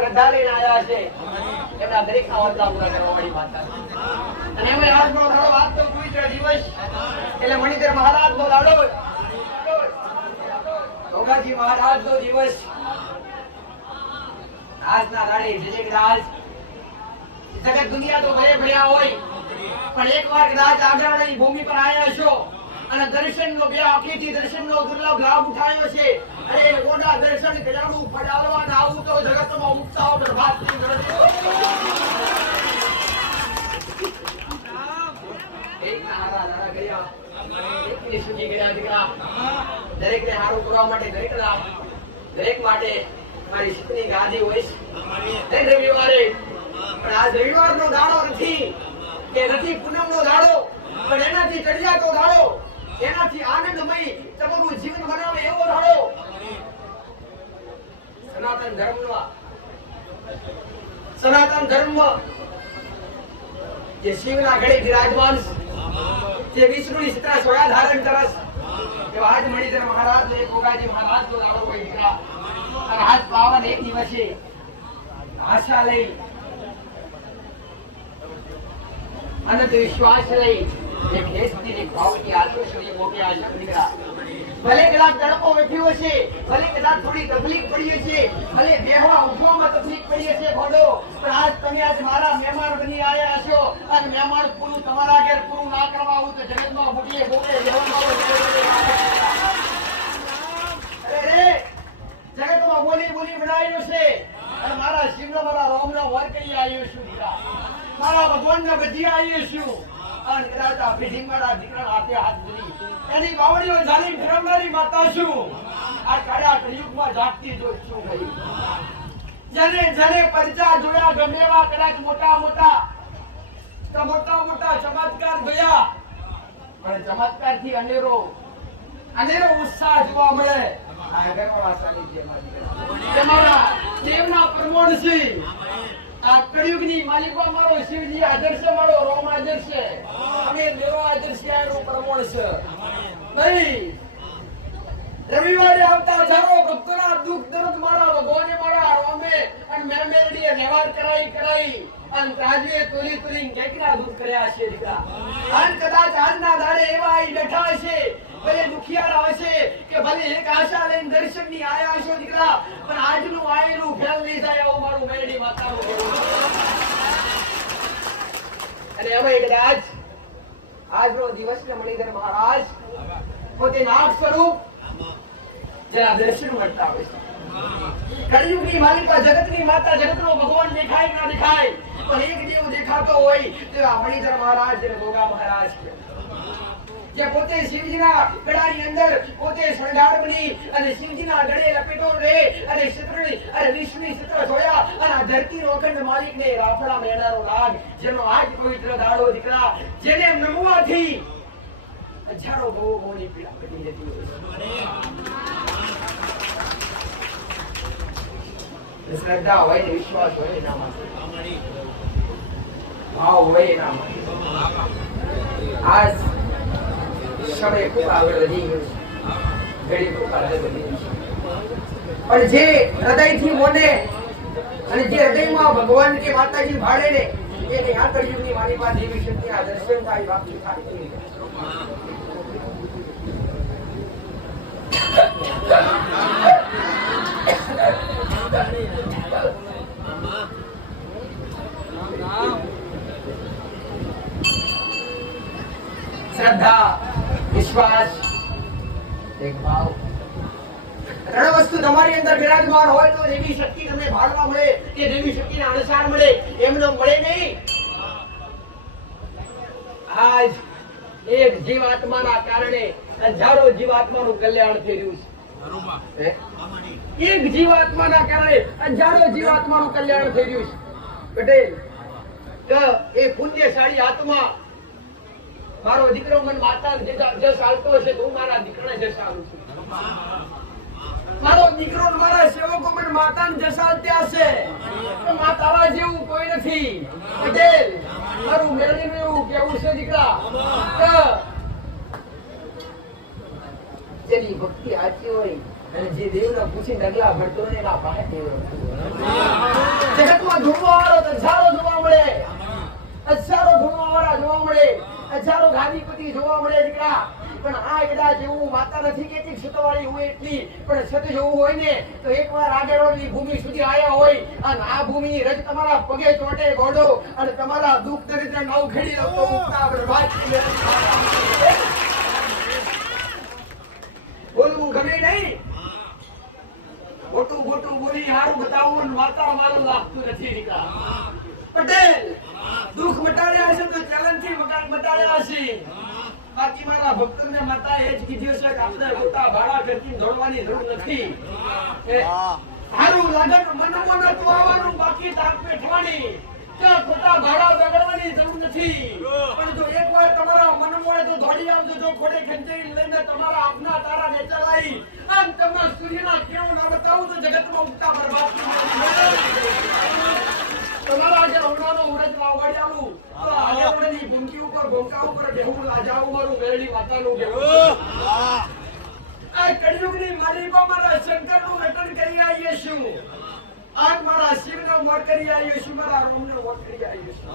શ્રદ્ધા લઈને આવ્યા છે એમના દરેક ના વંદના પૂરા કરવા વાળી માતા અને એમાં આજનો દાડો વાત તો પવિત્ર દિવસ એટલે મણિધર મહારાજ નો દાડો ગોગાજી મહારાજ નો દિવસ આજના દાડે જે કદાચ જગત દુનિયા તો ભલે ભર્યા હોય પણ એકવાર કદાચ આગળની ભૂમિ પર આવ્યા છો અને દર્શન નો બે આંખથી દર્શન નો દુર્લભ લાભ ઉઠાવ્યો છે અરે ગોડા દર્શન કર્યાનું પડાલવા ને આવું તો જગતમાં મુક્તા પ્રભાત ની એક નારા નારા ગયા એકની સુજી ગયા દીકરા દરેક ને હારું કરવા માટે દરેક માટે મારી શીખની ગાદી હોય છે રવિવારે પણ આજ રવિવાર નો દાડો નથી કે નથી પૂનમ નો દાડો પણ એનાથી ચડિયાતો દાડો એનાથી આનંદમય તમારું જીવન બનાવે એવો દાડો સનાતન ધર્મ જે શિવના ગળે વિરાજમાન જે વિષ્ણુની ચિત્રા સોયા ધારણ કરસ એવા આજ મણિધર મહારાજ ને ગોગાજી મહારાજ નો દાડો કોઈ દીકરા અને આજ પાવન એક દિવસે આશા લઈ અનંત વિશ્વાસ લઈ એક દેશની એક ભાવની આત્મશ્રી મોટી આશા દીકરા ભલે કદાચ તડકો વેઠ્યો છે ભલે કદાચ થોડી તકલીફ પડી છે ભલે બેહવા ઉઠવામાં તકલીફ પડી છે ભોડો પણ આજ તમે આજ મારા મહેમાન બની આવ્યા છો અને મહેમાન પૂરું તમારા ઘેર પૂરું ના કરવા આવું તો જગતમાં બુટીએ બોલે અરે જગતમાં બોલી બોલી બનાવ્યું છે અને મારા શિવના મારા રોમના વર કરી આવ્યો છું દીકરા મારા ભગવાનના બધી આવ્યો છું અને કદાચ આ પીઢી મારા દીકરા હાથે હાથ ધરી એની બાવળીઓ જાણી ફેરવનારી માતા છું આ કાળા કળિયુગમાં જાગતી જોત છું ગઈ જેને પરચા જોયા ગમેવા કદાચ મોટા મોટા ચમત્કાર જોયા પણ ચમત્કાર થી અનેરો ઉત્સાહ જોવા મળે આ ગરવા સાનિધ્ય તમારા દેવના પ્રમોણ છે આ કળિયુગની માલિકો મારો શિવજી હાજર છે મારો રોમ હાજર છે અને દેવો હાજર છે એનું પ્રમોણ છે નહીં રવિવારે આવતા હજારો ભક્તોના દુઃખ દર્દ મારા ભગવાને મારા રોમે અને મેમેરડીએ વ્યવહાર કરાઈ અને રાજવે તોલી કેટલા દુઃખ કર્યા છે દીકરા અને કદાચ આજના દાડે એવા અહીં બેઠા છે ભલે દુખિયાર હશે કે ભલે એક આશા લઈને દર્શનની આયા હશો દીકરા પણ આજનું આયેલું ફેલ નહીં જાય એવું મારું મેરડી માતાનું કહેવું અને હવે કદાચ આજનો દિવસ મણિધર મહારાજ પોતે નાગ સ્વરૂપ જેના દર્શન મળતા હોય છે કળિયુગની માલિકા જગતની માતા જગતનો ભગવાન દેખાય ના દેખાય પણ એક દેવ દેખાતો હોય તો આ મણિધર મહારાજ અને ગોગા મહારાજ જે પોતે શિવજીના ગળાની અંદર પોતે શણગાર બની અને શિવજીના ગળે લપેટો રહે અને ક્ષેત્રની અને વિષ્ણુની ક્ષેત્ર જોયા અને આ ધરતીનો અખંડ માલિકને રાફડા મેળાનો લાગ જેનો આજ પવિત્ર દાડો દીકરા જેને નમવાથી હજારો ભવોની પીડા બની જતી હોય શ્રદ્ધા હોય ને વિશ્વાસ હોય એના માટે ભાવ હોય એના માટે આજ સમય ખૂબ આગળ વધી ગયો છે ઘડી ખૂબ આગળ વધી ગયું છે પણ જે હૃદયથી મોને અને જે હૃદયમાં ભગવાન કે માતાજી ભાડે ને એને આ કળિયુગની મારી પાસે દેવી શક્તિના દર્શન થાય વાપસી થાય. શ્રદ્ધા, વિશ્વાસ, એક ભાવ, ત્રણ વસ્તુ તમારી અંદર બિરાજમાન હોય તો દેવી શક્તિ તમને ભાળવા મળે કે દેવી શક્તિના અનુસાર મળે, એમનો મળે નહીં. આજ એક જીવાત્માના કારણે હજારો જીવાત્માનું કલ્યાણ થઈ રહ્યું છે. એક જીવાત્માના કારણે હજારો જીવાત્માનું કલ્યાણ થઈ રહ્યું છે. પટેલ કે એ પુણ્યશાળી આત્મા મારો દીકરો મને માતા જે ચાલતો હશે તો હું મારા દીકરાને જે ચાલું છું. મારો દીકરો મારા સેવકો મને માતાને જસાલત્યા છે. તારા જેવું કોઈ નથી. પટેલ મારું મેળવીને એવું કેવું છે દીકરા કે જેની ભક્તિ આચી હોય અને જે દેવને પૂછી ડગલા ભરતો ને એના પાસે જગતમાં ધૂમવા વાળો હજારો જોવા મળે, હજારો ધૂમવા વાળા જોવા મળે, હજારો ગાદીપતિ જોવા મળે દીકરા. પણ આ એડા જેવું માતા નથી કેતી સતવાળી હોય એટલી, પણ સત જેવું હોય ને તો એકવાર આગળની ભૂમિ સુધી આયા હોય અને આ ભૂમિની રજ તમારા પગે ચોટે ગોડો અને તમારા દુઃખ દરિદ્ર નવ ખેડી તો ઉગતા બરબાદ બોલવું ગમે નહીં. મોટું મોટું બોલી હારું બતાવવું માતા મારું લાગતું નથી દીકરા. પટેલ દુઃખ મટાડ્યા છે તો ચલનથી મટાડ્યા છે. બાકી મારા ભક્તોને માતા એ જ કીધું છે કે આપણે મોટા ભાડા કરતી દોડવાની જરૂર નથી. હારું લાગત મનમાં નતું આવવાનું, બાકી તાપ પેઠવાની ખોટા ભાડા દોડવાની જરૂર નથી. પણ જો એકવાર તમારા મન મળે તો દોડી આવજો. જો ખોટે ખંચેરી લઈને તમારા આપના તારા નેચર આવી અને તમને સૂર્યના કેવું ના બતાવું તો જગતમાં ઉગતા બરબાદ તમારા જે ઓણાનો ઉરજ વાવડિયાનું તો આગળની ભૂમકી ઉપર ભૂમકા ઉપર બેહું લાજાવું મારું મેરડી માતાનું બેહું. આ કળિયુગની માલિકો મારા શંકરનું નટન કરી આવીએ છું. આજ મારા શિવનો મોટ કરી આવીએ છું, મારા રોમનો મોટ કરી આવીએ છું.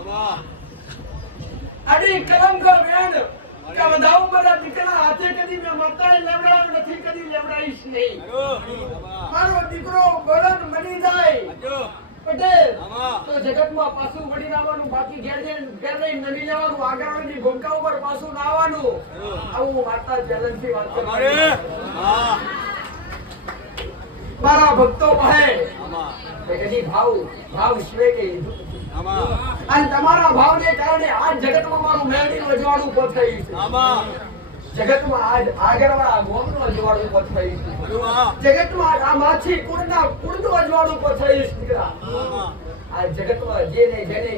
આડી કલંક વેણ કે વધાવું મારા દીકરા હાથે કદી મેં માતાએ લેવડાવ્યું નથી, કદી લેવડાવીશ નહીં. મારો દીકરો બળદ મળી જાય પટેલ તો જગતમાં પાછું વળી આવવાનું, બાકી ઘેર લઈ નમી જવાનું, આગળની ભૂમકા ઉપર પાછું ના આવવાનું. આવું માતા ચેલેન્જથી વાત કરું. મારા ભક્તો કહે કદી ભાવ શિવે કે અને તમારા ભાવને કારણે આજ જગતમાં મારું મેળવીનું અજવાળું ઉભું થયું છે. જગતમાં આજ આગળવાળા ગોમનું અજવાળું ઉભું થયું છે. જગતમાં આ માછી કુળના કુળનું અજવાળું ઉભું થયું છે દીકરા. આ જગતમાં જેને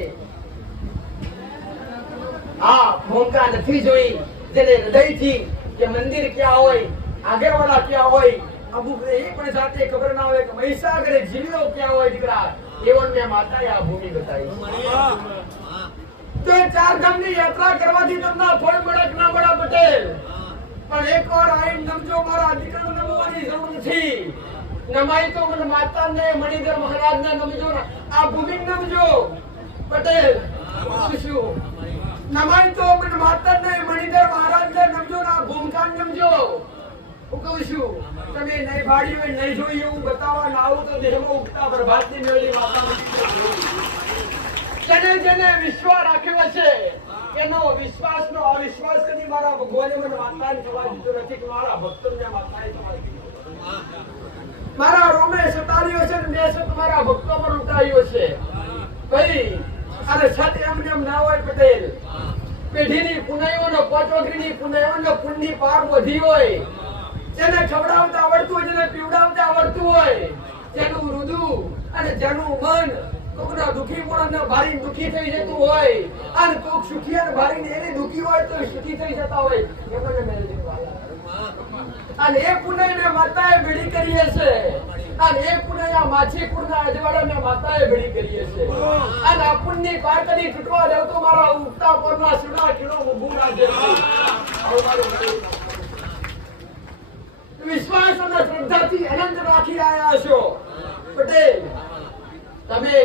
આ ભૂમકા નથી જોઈ, જેને હૃદયથી કે મંદિર ક્યાં હોય, આગળવાળા ક્યાં હોય, અમુક એ પણ જાતે ખબર ના હોય કે મહીસાગરે જીવીઓ ક્યાં હોય દીકરા, એવન મેં માતાએ આ ભૂમિ બતાવી. તો ચાર ધામની યાત્રા કરવાથી તમને ફળ મળે કે ના મળે પટેલ, પણ એકવાર આઈને નમજો. મારા દીકરાને નમવાની જરૂર નથી. નમાઈ તો મને માતાને મણિધર મહારાજને નમજો, આ ભૂમિ નમજો પટેલ. શું નમાઈ તો મને માતાને મણિધર મહારાજને નમજો, આ ભૂમકાને નમજો. હું કહું છું તમે નહીં ભાડ્યું હોય નહીં જોઈ એવું બતાવવા ના આવું તો દેહમાં ઉગતા પ્રભાતની મેળવી માતા. જેને વિશ્વાસ રાખ્યો છે એનો વિશ્વાસનો અવિશ્વાસ કદી મારા ભગવાને મને માતાને થવા દીધો નથી, કે મારા ભક્તોને માતાએ થવા દીધો. મારા રોમે સતાર્યો છે ને મેં તમારા ભક્તો પર ઉતાર્યો છે ભાઈ. અને સત એમ ના હોય પટેલ. પેઢીની પુનૈયોનો પોચોગરીની પુનૈયોનો પુણ્યની પાર વધી હોય, જેને ખવડાવતા આવડતું હોય, જેને પીવડાવતા આવડતું હોય, જેનું હૃદય અને જેનું મન કોકના દુખી માણસને ભારી દુખી થઈ જતું હોય અને કોક સુખી અને ભારી એને દુખી હોય તો સુખી થઈ જતા હોય, એમને મેળવી અને એ પુણ્ય મેં માતાએ ભેળી કરીએ છે. અને એ પુણ્ય આ માછીપુરના અજવાળા મેં માતાએ ભેળી કરીએ છે. અને આ પુણ્યની પાર કદી તૂટવા દેવ તો મારા ઉગતા પરના સુના કિલો ઊભું ના દેવ. વિશ્વાસ અને શ્રદ્ધાથી આનંદ રાખી આવ્યા છો પટેલ તમે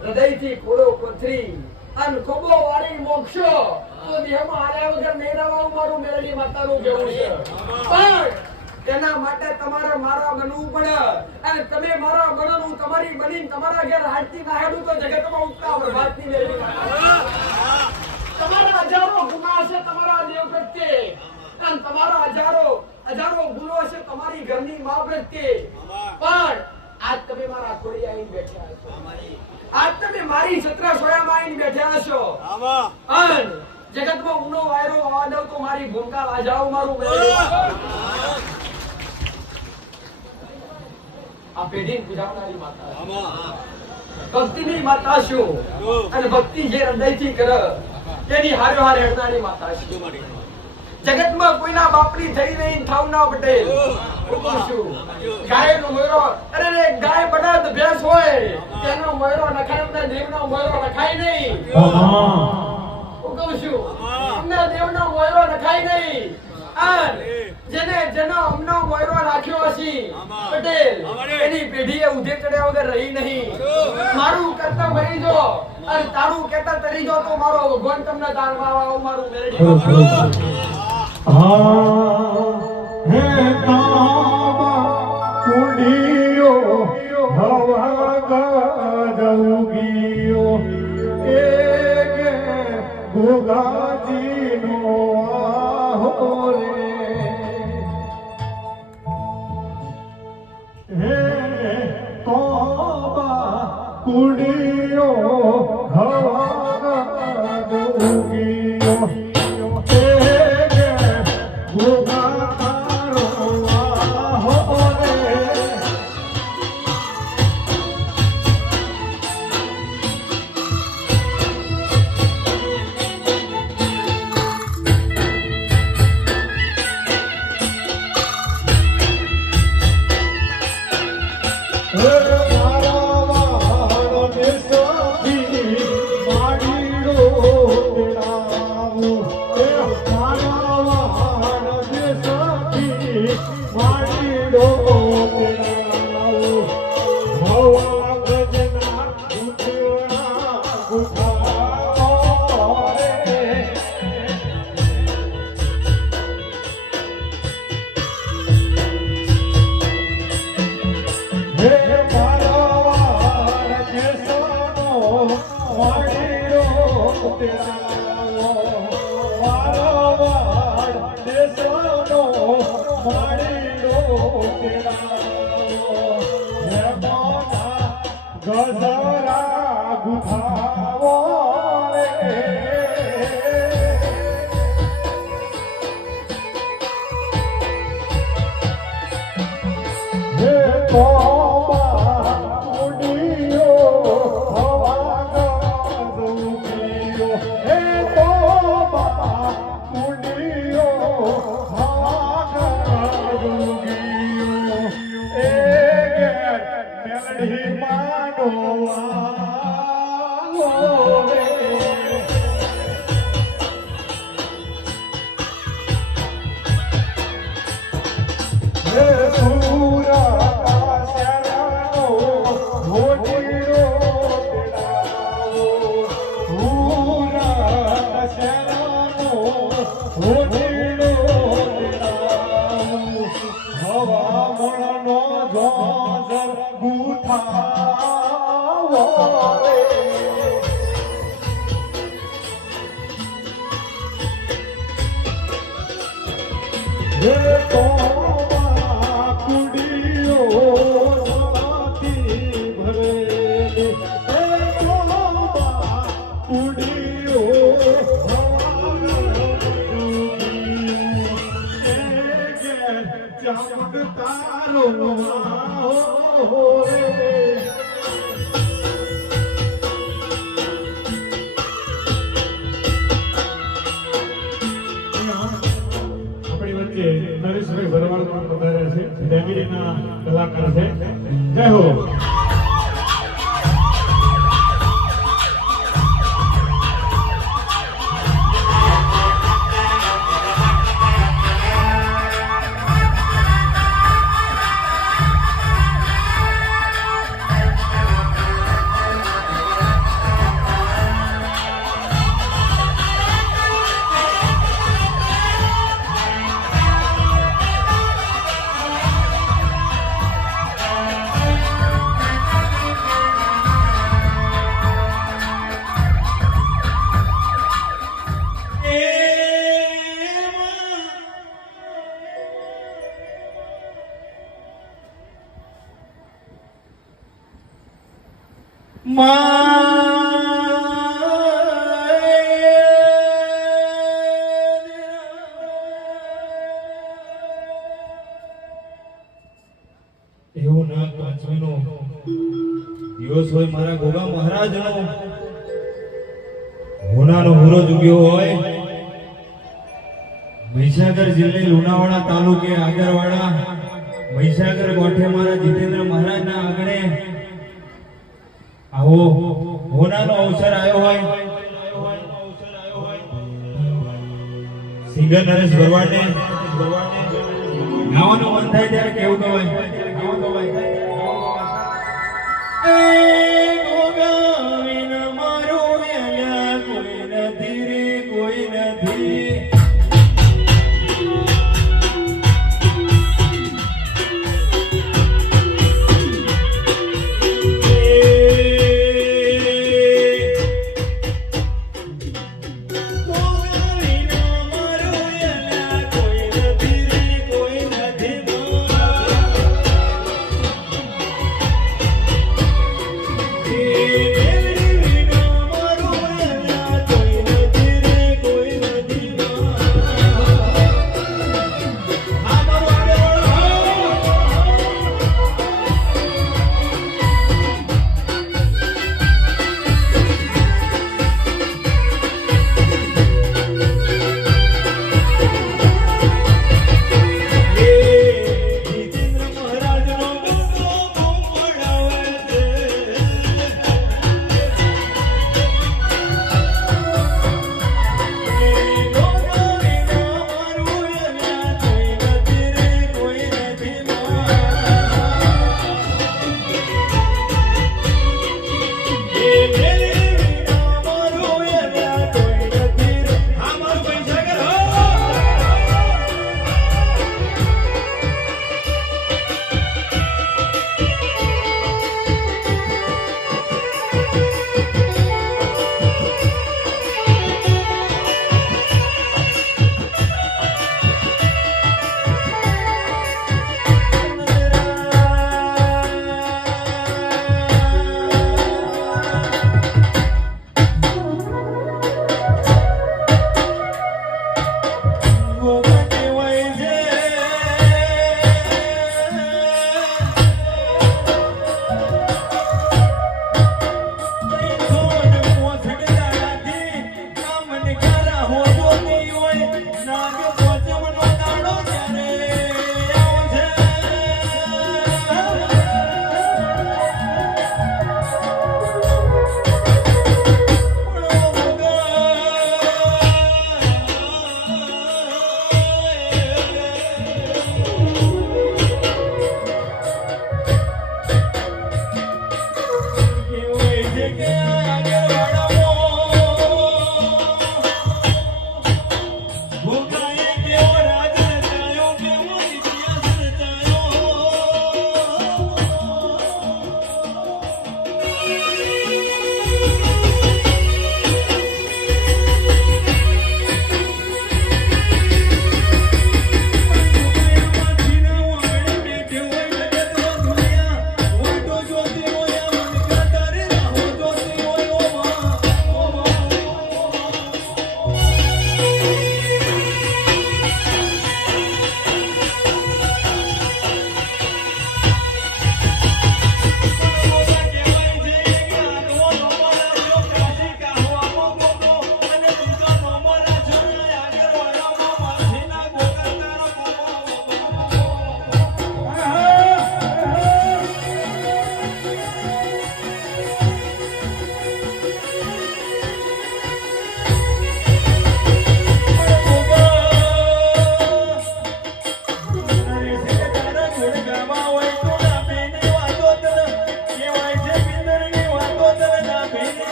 હૃદયથી ખોળો પથરી અને ખોબો વાળી મોક્ષો તો દેહમાં હાલ્યા વગર નહીં રહેવાનું મારું મેરડી માતાનું કહેવું છે પણ તેના માટે તમારે મારા બનવું પડે અને તમે મારા બનવું તમારી બનીને તમારા ઘેર હાડતી ના હેડું તો જગતમાં ઉગતા પ્રભાતની મેળવી તમારા હજારો ગુના છે તમારા દેવ પ્રત્યે અને તમારા હજારો ભૂલો છે તમારી ઘરની મા પ્રત્યે પણ આજ તમે મારા ખોડી આવીને બેઠા છો આજ તમે મારી છત્ર સોયામાં આવીને બેઠા છો અને જગતમાં ઊનો વાયરો આવવા દઉં તો મારી ભૂમિકા લાજાઓ મારું આ પેઢી પૂજાવનારી માતા ભક્તિની માતા શું અને ભક્તિ જે હૃદયથી કરે તેની હારે હારે હેડનારી માતા શું જગતમાં કોઈના બાપની થઈ નહીં થાવના પટેલ ગાયનો મોયરો અરે ગાય બળદ ભેંસ હોય તેનો મોયરો નખાય અમને દેવનો મોયરો નખાય નહીં હું કહું છું અમને દેવનો મોયરો નખાય નહીં જેને જેનો અમનો મોયરો રાખ્યો હશે પટેલ એની પેઢીએ ઉધે ચડ્યા વગર રહી નહીં મારું કરતા મરી જો અને તારું કેતા તરી જો તો મારો ભગવાન તમને તારવા આવો મારું મેરડી હે તાબા કુડિયો હવા ગજુગીયો એ ગે ગોગાજીનો આહો રે હે તાબા કુડિયો હવા ગજુગીયો ગજરા ગુથાવો રે હે તોબા કુડિયો હવા ગજુગીયો હે તોબા કુડિયો હવા ગજુગીયો એ ગે મેલડી માનો નરેશભાઈ ભરવાડ એવો નાગ પાંચમીનો દિવસ હોય મારા ગોગા મહારાજનો હોનાનો હુરો ઉગ્યો હોય મહીસાગર જિલ્લે લુણાવાડા તાલુકે આગરવાડા મહીસાગર ગોઠે મારા જીતેન્દ્ર મહારાજના આંગણે આવો હોનાનો અવસર આવ્યો હોય સિંગર નરેશ ભરવાડને ગાવાનું મન થાય ત્યારે કેવું ગવાય એ ગોગા વિના મારો વેલા કોઈ નથી રે કોઈ નથી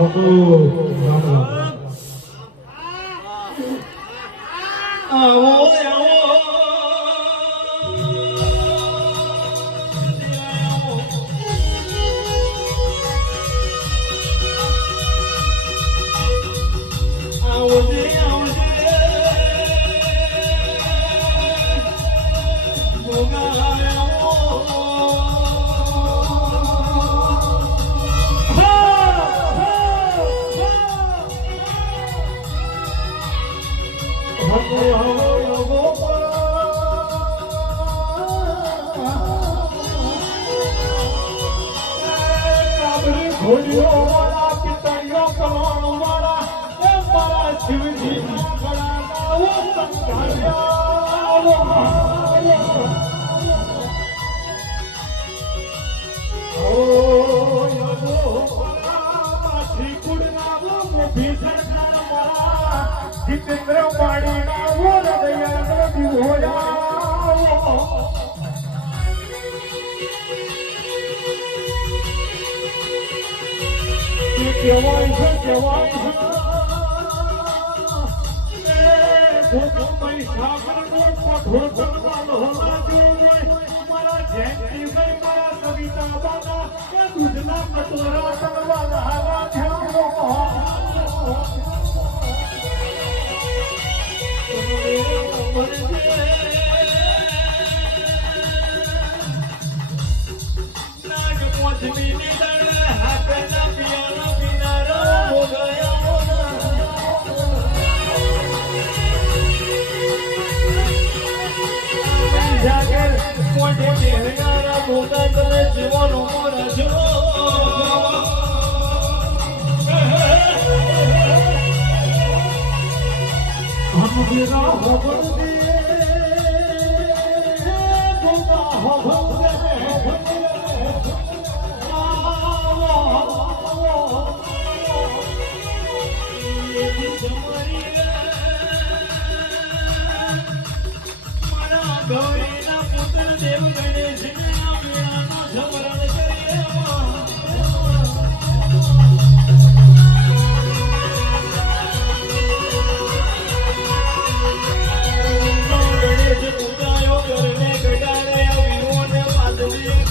બાપુ રામ રામ આવો આવો આવજે આવજે ઘોડીઓ વાળા પિતળીઓ કલોણ વાળા એ મારા શિવજી ના ગળાના જીતેન્દ્ર પાણી ના હૃદય દિહોયા કેવાય છે ભૂકંપની સાગરનો કઠોર કરવાનો હોવાજો મારા જયંતિભાઈ મારા કવિતા બાબા એ દૂધના કટોરા કરવાના હારા થયો જીવનો મોરા જો हम बिना होबन दे गोगा होबन दे મારા ગૌરીના પુત્ર દેવ ગણેશને આવીનો સમરણ કરીએ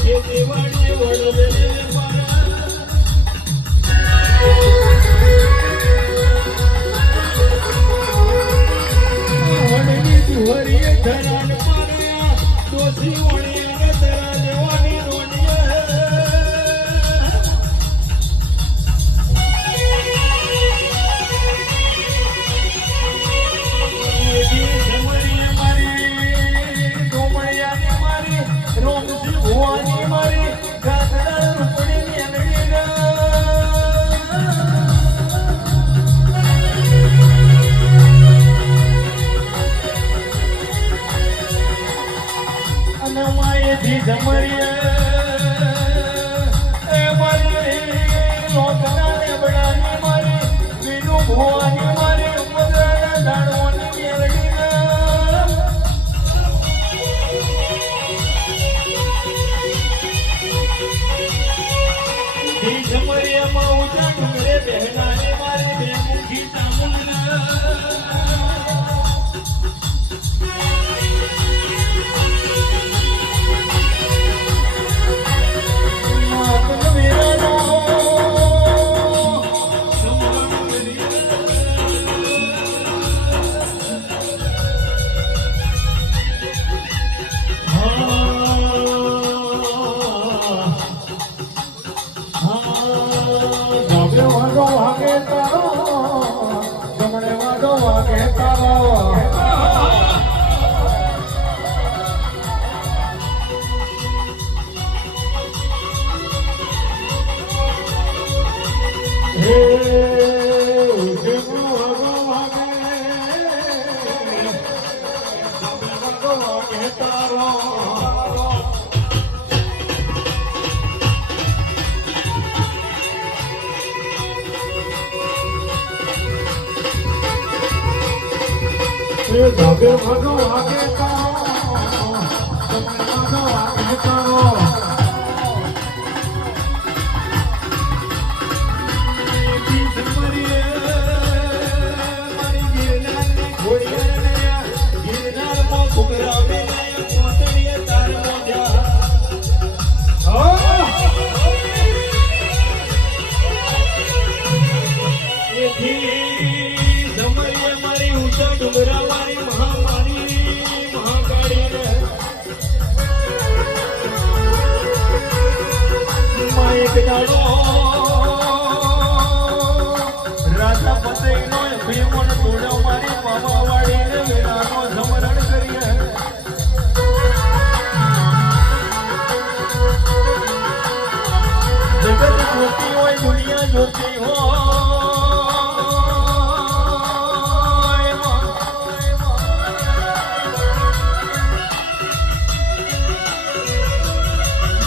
ખેતીવાડી વડોદરે વડની દુહરીએ ધરાન પાડ્યા દોષી વણિયાને ધરા દેવાની રોનિયા મારી ડોમળિયાની મારી રોમજી ભુવાની મારી ગાગડા રૂપડીની અને માયેથી જમરિયા એ મારી લોકના લેબડાની મારી વિનુ ભુવાની મારી ઉમદરાના ધાડવાની મેલડીના જમરિયામાં ઊંચા ડુંગરે બહેનાને મારી બે મુખી ચામુંડના ધાબે ભાગો વાગે તારો ભાગો વાગે તારો એક દાડો રાજા પતઈનો ભીમણ તોડ્યો મારી મામાવાડીને વીરાનો સમરણ કરીએ જગત જોતી હોય દુનિયા જોતી હોય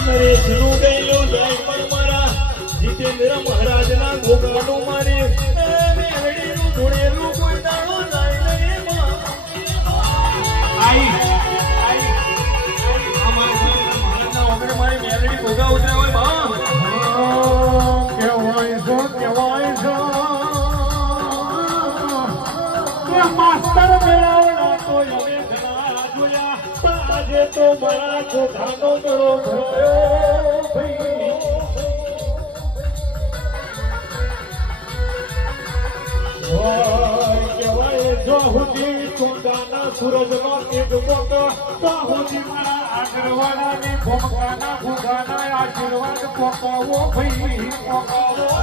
નરેશનું ગયેલું જાય પણ મારા જીતેન્દ્ર મહારાજના ગોગાનું મારી મેળીનું ધોળેલું કોઈ દાડો જાય નહીં મહારાજના વગર મારી મેલડી ગોગા ઉતરે હોય બા કહેવાય છે કે માસ્તર મેળવણા તો અમે ઘણા જોયા પણ આજે તો મારા કોઠાનો મેળો ભરાયો ભાઈ. કહેવાય જો સુધી ચોદાના સૂરજનો તેજ મોટો તો સુધી મારા આગરવાડાની ભૂમકાના ભૂગાના આશીર્વાદ પોકાવો ભાઈ પોકાવો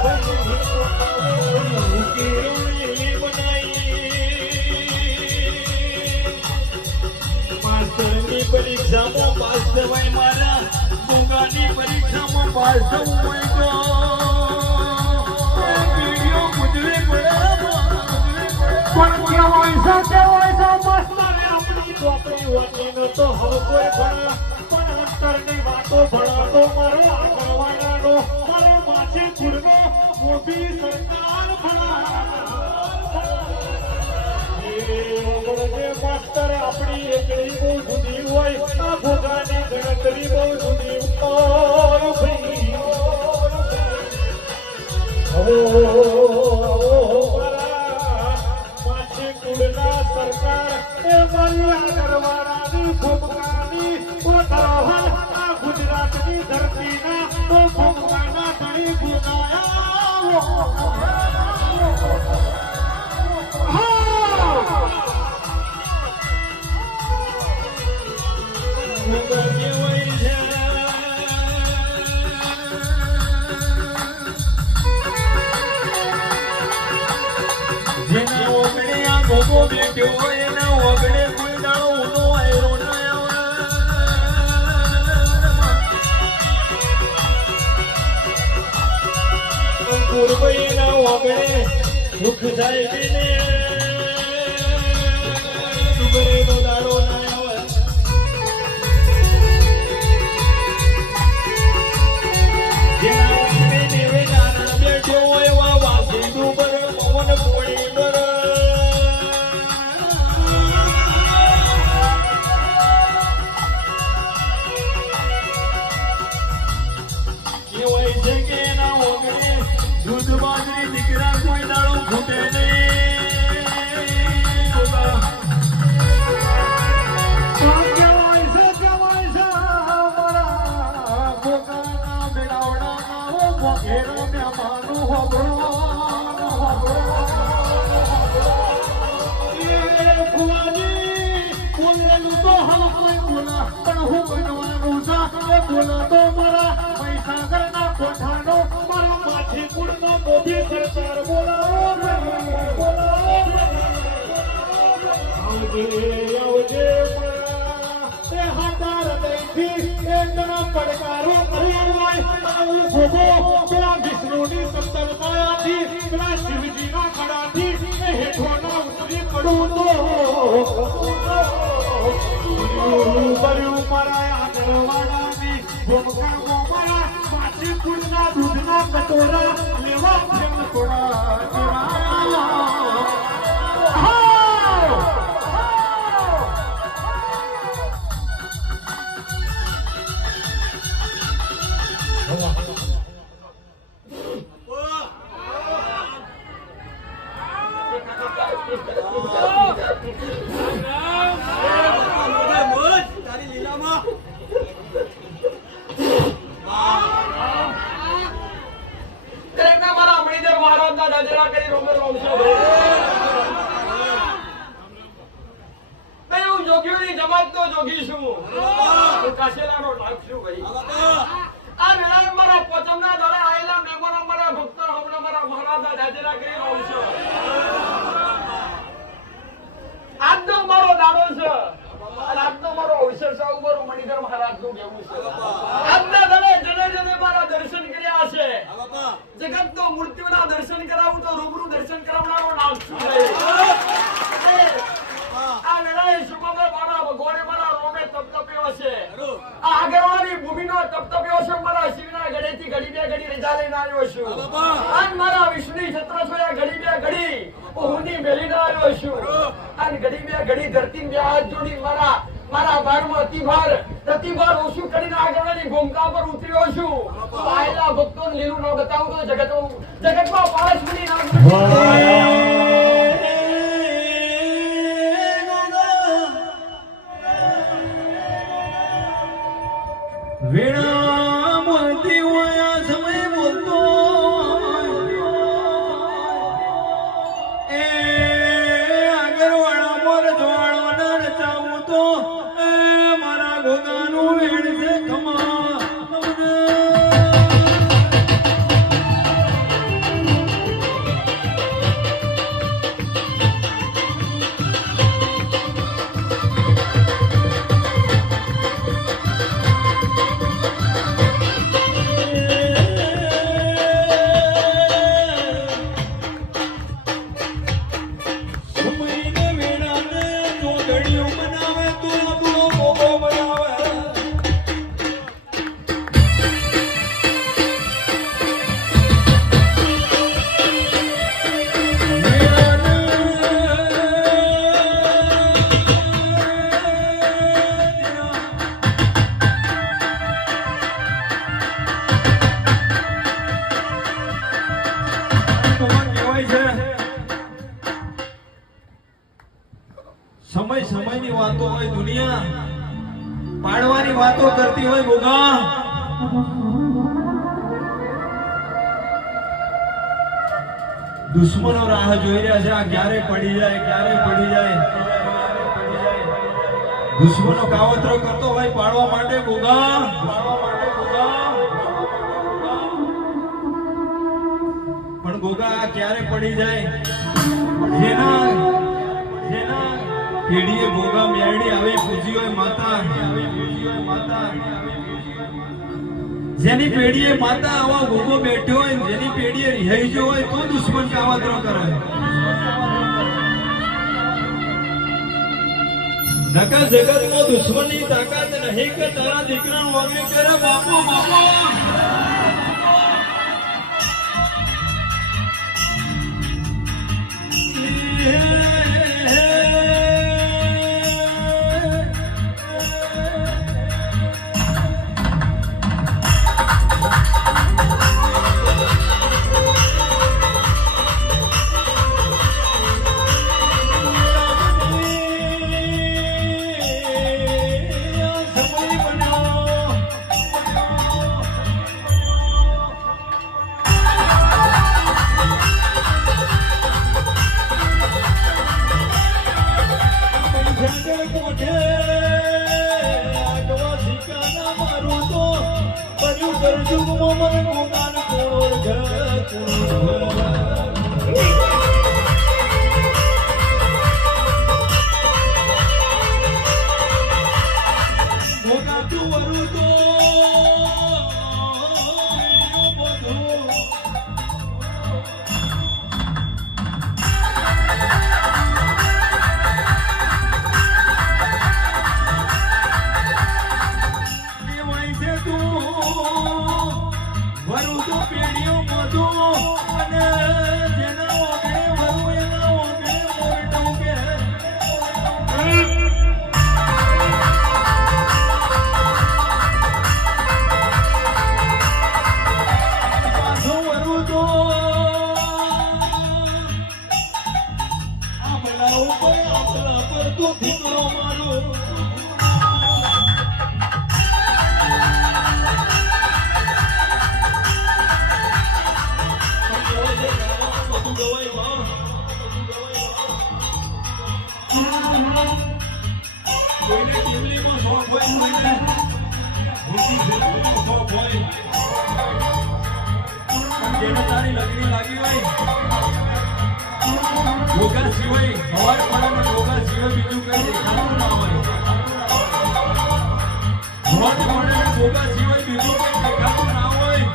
માસ્ટરની પરીક્ષામાં પાસ થવાય મારા ગોગાની પરીક્ષામાં પાસ થવું હોય તો વિડીયો મુજવે પણ કહેવાય છે માસ્તરે આપણી ચોપડી વાંચીને તો હવે કોઈ ભણા પણ અંતરની વાતો ભણાતો મારો આગળવાડાનો મારો માછી કુળનો મોભી સરકાર ભણા માસ્તર આપણી એકડી બહુ જુદી હોય આ ભોગાની ગણતરી બહુ જુદી હોય ભાઈ. સરકાર એ મારી આગળવાડાની ભૂમકાની ધરોહર આ ગુજરાતની ધરતીના ભૂમકાના ધણી જેના ઓગણે આ ગોગો બેઠ્યો હોય એના ઓગણે કોઈ દાડો ઊનો આયરો ના આવે ગુરબઈના ઓગણે સુખ થાય કે ને ડુબરેનો દાડો ના આવે જેના ઓગણે નેવે નાના બેઠ્યો હોય વા વાસી ડુબર પવન પોણી બર કહેવાય છે કે એના ઓગણે દૂધ બાજરી દીકરા કોઈ દાડો ફૂટે નહીં કહેવાય છે મારા ભોગાના બેડાવડાના મોઘેરો મહેમાનું હોબળો બોલેલું તો હલકું બોલા પણ હું બનવાનું છે બોલા તો મારા મહીસાગરના કોઠાનો મારા માછી કુળનો મોભી સરકાર બોલાવો આવજે મારા એ હાથા હૃદયથી એકના પડકારો કર્યો હોય હું ભોગો પેલા વિષ્ણુની સત્તર માયાથી પેલા શિવજીના કડાથી એ હેઠોના ઉતરી પડું તો ભર્યું મારા આગળવાડાની ભૂમકામાં મારા માછી કુળના દૂધના કટોરા લેવા ફેમ થોડા દરેકના મારા મણિધર મહારાજના નજરા કરી રોમે રોમ છો મેં હું જોગીઓની જમાતનો જોગી છું હું કાશેલાનો લાગ છું ભાઈ આ મેળા મારા પોચમના દ્વારા સેવા કરી રહું છું. આજનો મારો દાડો છે અને આજનો મારો અવસર છે. આવું મારું મણિધર મહારાજનું કહેવું છે. આજના દાડે જને મારા દર્શન કર્યા છે. જગતનો મૂર્તિઓના દર્શન કરાવું તો રૂબરૂ દર્શન કરાવનારો નામ શું રહે? આ લડાઈ સુખમાં મારા ભગવાને મારા રોમે તપતપ્યો છે. આ આગળવાની ભૂમિનો તપતપ્યો છે. મારા શિવના ગળેથી ઘડી બે ઘડી રજા લઈને આવ્યો છું. અને મારા વિષ્ણુ છત્ર છોયા ઘડી બે ઘડી ઊંડી મેલીને આવ્યો છું. અને ઘડી બે ઘડી ધરતી બે હાથ જોડી મારા બારમાં પ્રતિભાર ઓછું કરીને આગળની ભૂમિકા પર ઉતર્યો છું. આયેલા ભક્તોને લીલું ન બતાવું તો જગતમાં 5 મિનિટ નામ વીણા બોલતી હોય આ સમય બોલતો એ આગળવાળા મોર જોડો ન રચાવું તો એ મારા ગોગાનું વેણ છે ખમા સમયની વાતો હોય દુનિયા પાડવાની વાતો કરતી હોય ગોગા દુશ્મનો રાહ જોઈ રહ્યા છે આ ક્યારે પડી જાય દુશ્મનો કાવતરો કરતો હોય પાડવા માટે ગોગા પણ ગોગા આ ક્યારે પડી જાય જેના પેઢીએ ગોગા મેરડી આવી પૂજી હોય માતા જેની પેઢીએ માતા આવા ગોગો બેઠ્યો હોય જેની પેઢીએ રિહાઈ ગયો હોય તો દુશ્મન કાવતરો કરે નકા જગતમાં દુશ્મનની તાકાત નહીં કે તારા દીકરાનું વાગે કરે બાપો જેને તારી લગડી લાગી હોય યોગા સિવાય સવાર પડે યોગા સિવાય બીજું કઈ દેખાતું ના હોય. સવાર પડે યોગા સિવાય બીજું કઈ દેખાતું ના હોય.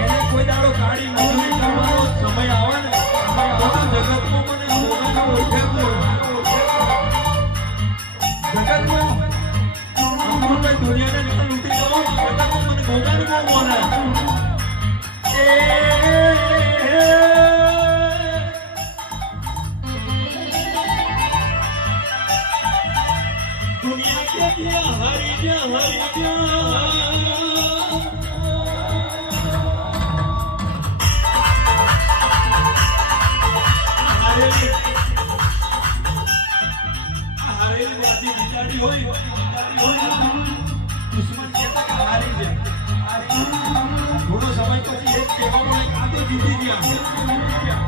એને કોઈ દાડો ગાડી મજૂરી કરવાનો સમય આવે ને તો જગતમાં મને યોગાને ઓળખે કોણ? જગતમાં આપણે દુનિયાને લૂંટી દઉં જગતમાં મને યોગાને કોણ બોલે? दुनिया के दिया हरी जा हरेली बाती बिचारी होई दुश्मन कहता कि हारी है थोड़ो समय પછી એક કહેવાનો એક આદો જીતી ગયા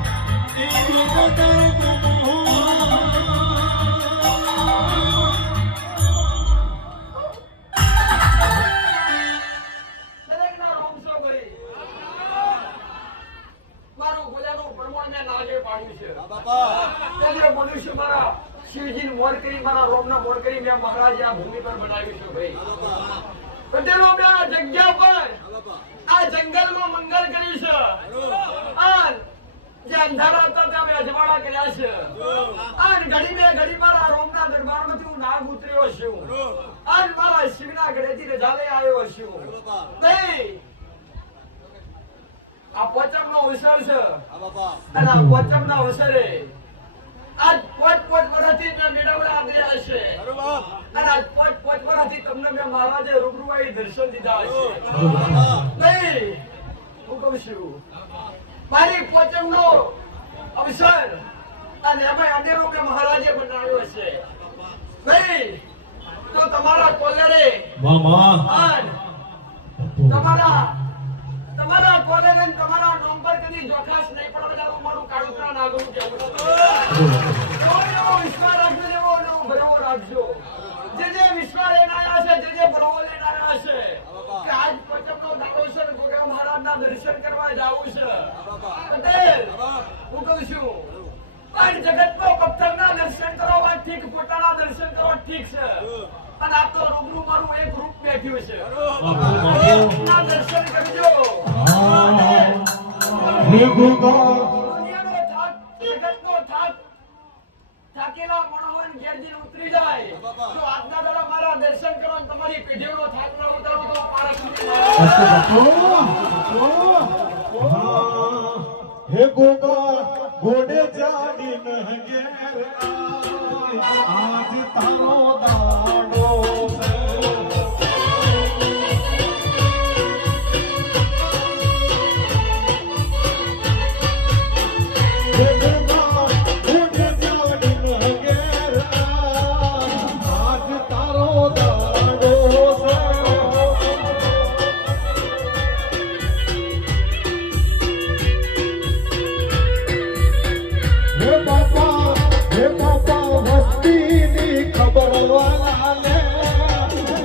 એ લોકો તારો દરેકના રોમશો ભાઈ મારું બોલ્યાનું પ્રમાણને નાગે પાડ્યું છે ત્યારે મનુષ્ય મારા શિવજીને મોર કરી મારા રોમના મોર કરી મેં મહારાજ આ ભૂમિ પર બનાવ્યું છે ભાઈ પટેલો મેં આ જગ્યા પર આ જંગલમાં મંગળ કર્યું છે અને જે અંધારા હતા ત્યાં મેં અજવાળા કર્યા છે અને ઘડી મારા રોમના દરબારમાંથી હું નાગ ઉતર્યો છું અને મારા શિવના ઘરેથી રજાલે આવ્યો છું ભાઈ આ પોચમનો અવસર છે અને આ પોચમના અવસરે આજ પોચ વર્ષથી મેં મેળવડા આપ્યા હશે અને આજ પોચ વર્ષથી તમને મેં મહારાજે રૂબરૂ આવી દર્શન દીધા હશે નહીં હું કહું છું મારી પોચમનો અવસર અને એમાં અનેરો મેં મહારાજે બનાવ્યો છે નહીં તો તમારા કોલરે તમારા કોલેજ તમારા નંબર કદી જોખાશ નહીં પડે મારું કાળુતરા નાગરું કેવું એવો વિશ્વાસ રાખજો એવો ભરવો રાખજો જે વિશ્વાસ લઈને આવ્યા છે જે ભરવો લઈને આવ્યા છે કે આજ પચમનો દાડો છે ગોગા મહારાજના દર્શન કરવા જાવું છે પટેલ હું કહું છું પણ જગતમાં પથ્થરના દર્શન કરવા ઠીક પોતાના દર્શન કરવા ઠીક છે અને આ તો રૂબરૂ મારું એક રૂપ બેઠ્યું છે ના દર્શન કરજો દુનિયાનો થાક જગતનો થાક થાકેલા મણોહન ગેરજીન ઉતરી જાય જો આજના દાડા મારા દર્શન કરો તમારી પેઢીનો થાક ન ઉતારો તો હે ગોગા ઘોડે ચાડી નહગેર આજ તારો દાડો છે હે ગોગા ઘોડે ચાડી નહગેર આજ તારો દાડો છે હે બાપા વસ્તીની ખબર વાલા લે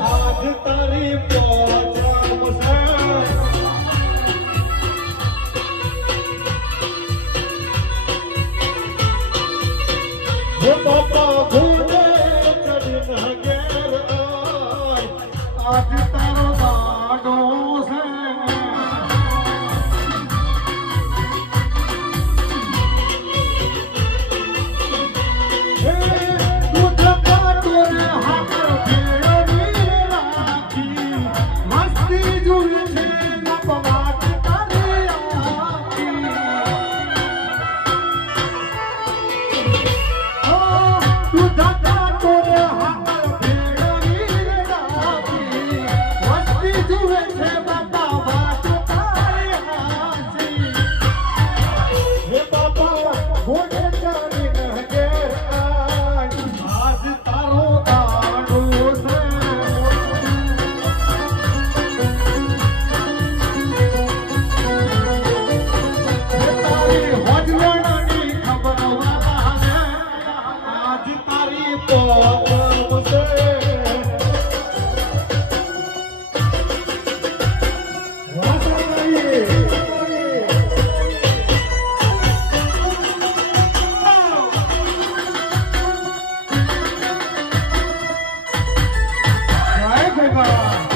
આજ તારી પોચમ છે હે બાપા ઘોડે ચડીને ઘેર આય આજ તારો દાડો છે ભેગા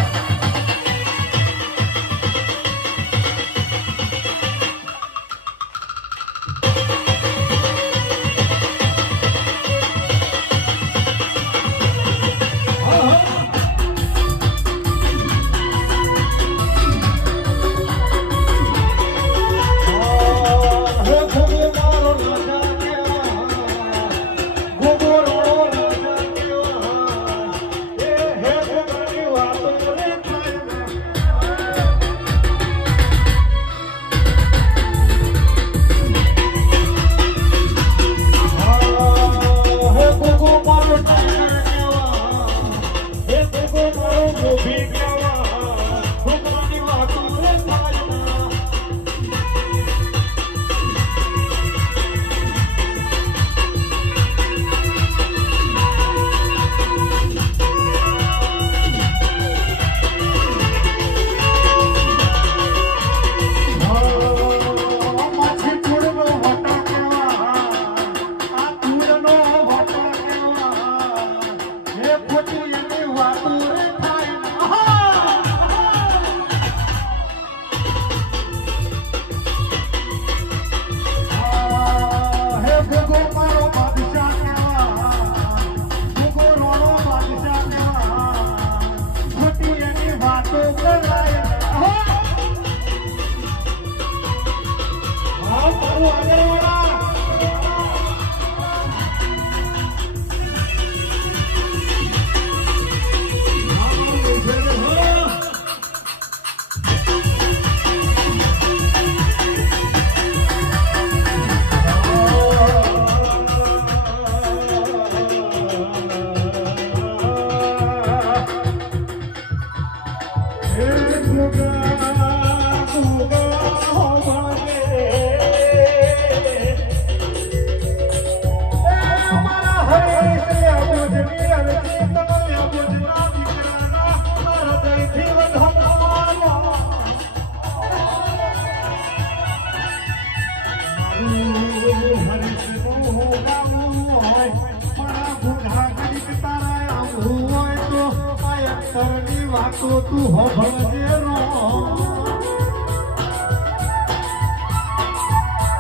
વાતો તું હોભળજે રો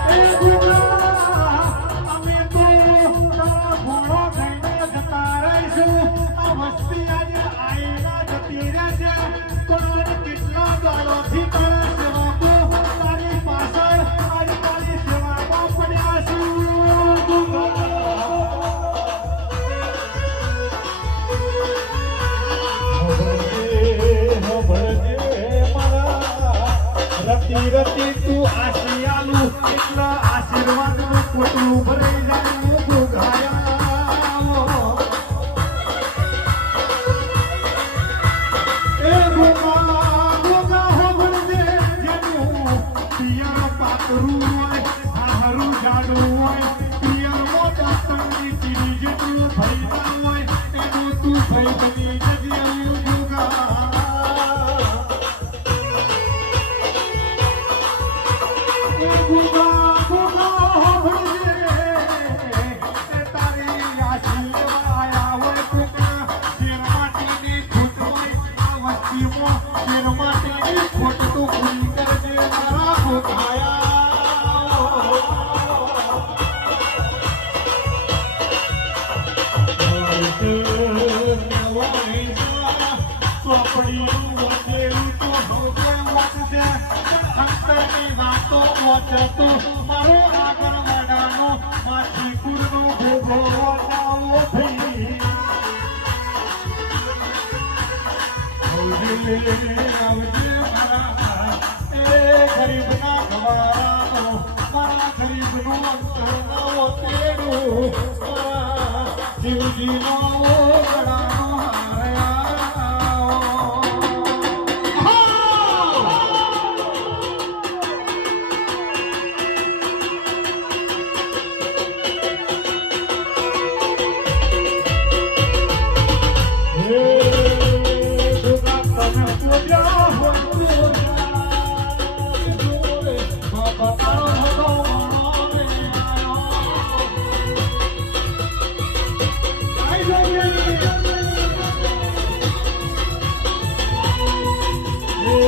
એ દીકરા અમે તો તારા ઘોડો થઈને જતા રહીશું આ વસ્તી આજે આઈના જતી રહેશે પણ કેટલા દાડોથી તારા સેવકો તારી પાછળ તારી સેવામાં પડ્યા છું રતી રતી તું આશિયાલું એટલા આશીર્વાદનું કોટલું ભરાઈ જાય ભોગાયા એ ભોગા હોભળજે જેનું પિયર પાતરું હોય હારું જાડું હોય પિયર મોટા તંગી ચીરી જેટલું ભૈયા હોય એનું તું ભઈ બની જગ્યાએ ભોગા મારો આગળ વડાનો માછી કુરનો ભોગો વટાવો થઈ આવજે મારા એ ગરીબના ગવારાનો મારા ગરીબનું અંતરનો તેડું મારા જીવજીનો ગળાનો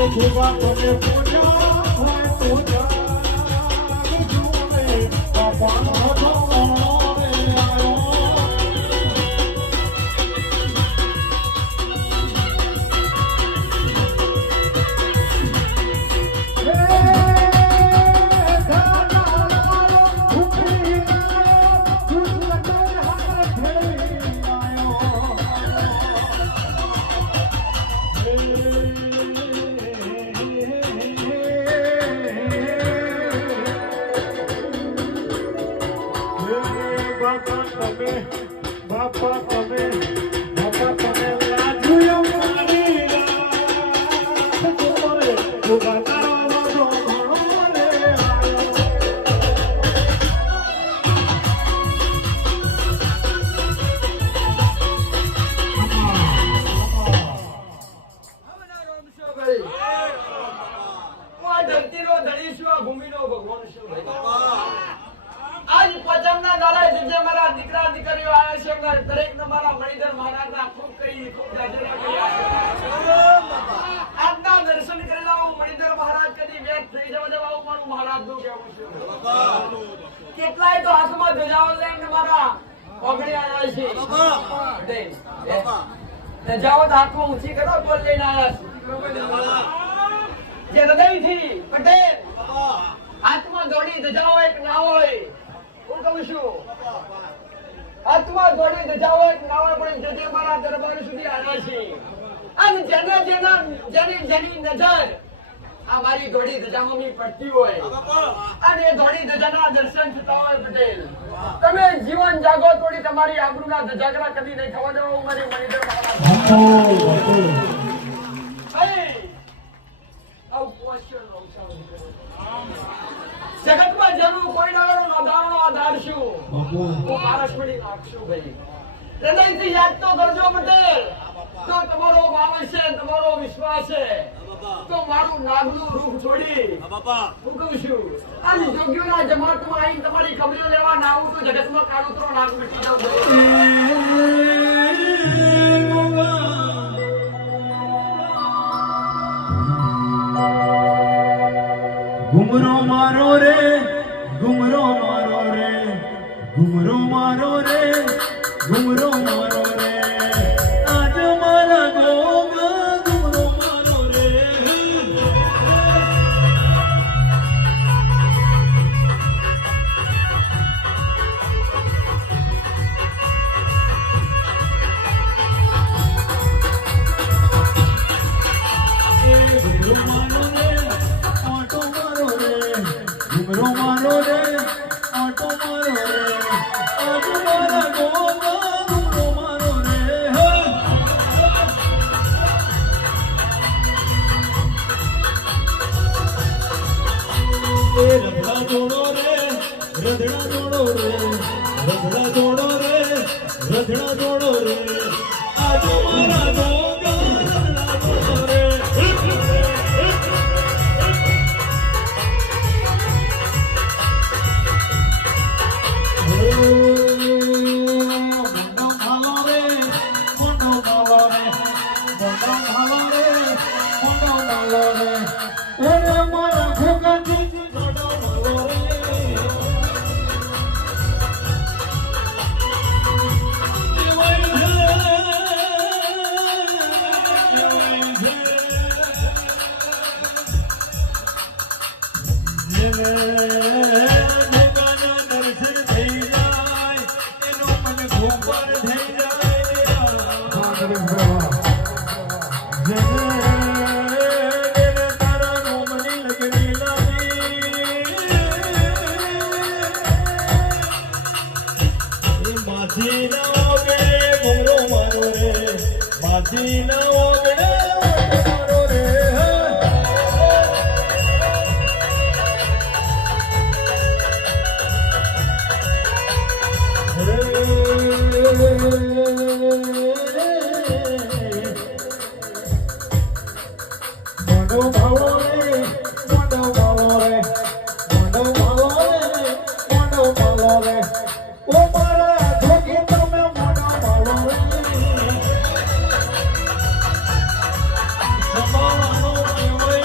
ભૂગા તમે પૂજા હોય પૂજા જુએ બાપાનો ધોણો રે આયો બાપા તમે લાજ્યું મારી રાત જોરે ઉગાતારો ધોણો રે આયો ધરતીનો ધણી છું, આ ભૂમિનો ભગવાન છું ભાઈ. આજ પચમના દાડે જે મારા દીકરા દીકરીઓ આવ્યા છે, એમના દરેકને મારા મણિધર મહારાજના ખૂબ ગાજરા કરી આજના દર્શન કરેલા હું મણિધર મહારાજ કદી વ્યર્થ થઈ જવા દેવા મારું મહારાજનું કહેવું છે. કેટલાય તો હાથમાં ધજાઓ લઈને મારા ઓગળી આવ્યા છે. ધજાઓ તો હાથમાં ઊંચી કરો બોલ લઈને આવ્યા છે. જે હૃદયથી પટેલ હાથમાં દોડી ધજાઓ એક ના હોય, હું કહું છું હાથમાં દોડી ધજાઓ એક ના હોય, પણ જે મારા દરબાર સુધી આવ્યા છે અને જેની નજર આ મારી દોડી ધજામાં પડતી હોય અને એ દોડી ધજાના દર્શન થતા હોય પટેલ, તમે જીવન જાગો તોડી તમારી આબરૂના ધજાગરા કદી નહીં થવા દેવા. હું મારી મણિધર જગતમાં જરૂર કોઈ નોંધાવાનો આધાર શું? હું પારસમણી નાખશું ભાઈ. હૃદયથી યાદ તો કરજો પટેલ. તો તમારો ભાવ છે, તમારો વિશ્વાસ છે, તો મારું નાગનું રૂપ છોડી હું કહું છું અને જોગીઓના જમાતમાં આવીને તમારી ખબરીઓ લેવા ના આવું તો જગતમાં કાળોતરો નાગ મીટી જાવ. ઘુમરો મારો રે ઘુમરો મારો રે ઘુમરો મારો રે ઘુમરો મારો રે આજ મારા ગોગા ઘુમરો મારો રે ઘુમરો મારો રે આટો મારો રે આજ મારા ગોગા ઘુમરો મારો રે એ રધડા જોડો રે રધડા જોડો રે રધડા જોડો રે રધડા જોડો રે આજ મારા ગોગા રધડા જોડો રે Come on,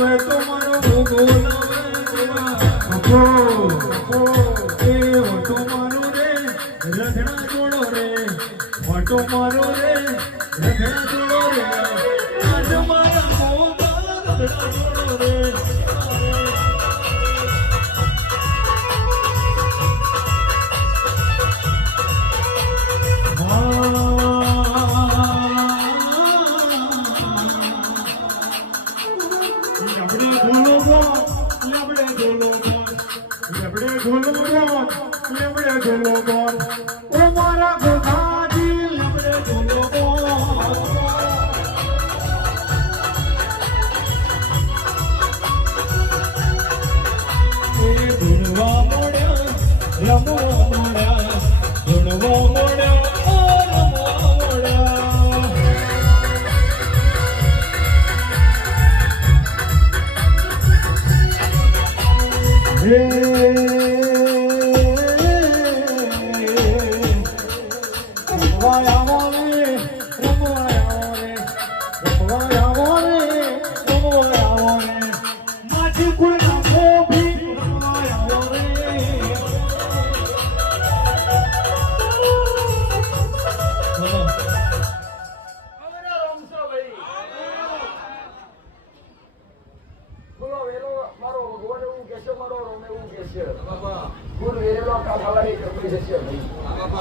લાવે તો મારો ભોગો લાવે એ વટો મારો રે રધણા જોડો રે વટો મારો રે રધણા જોડો રે આજ મારા ભોગા રધણા જોડો રે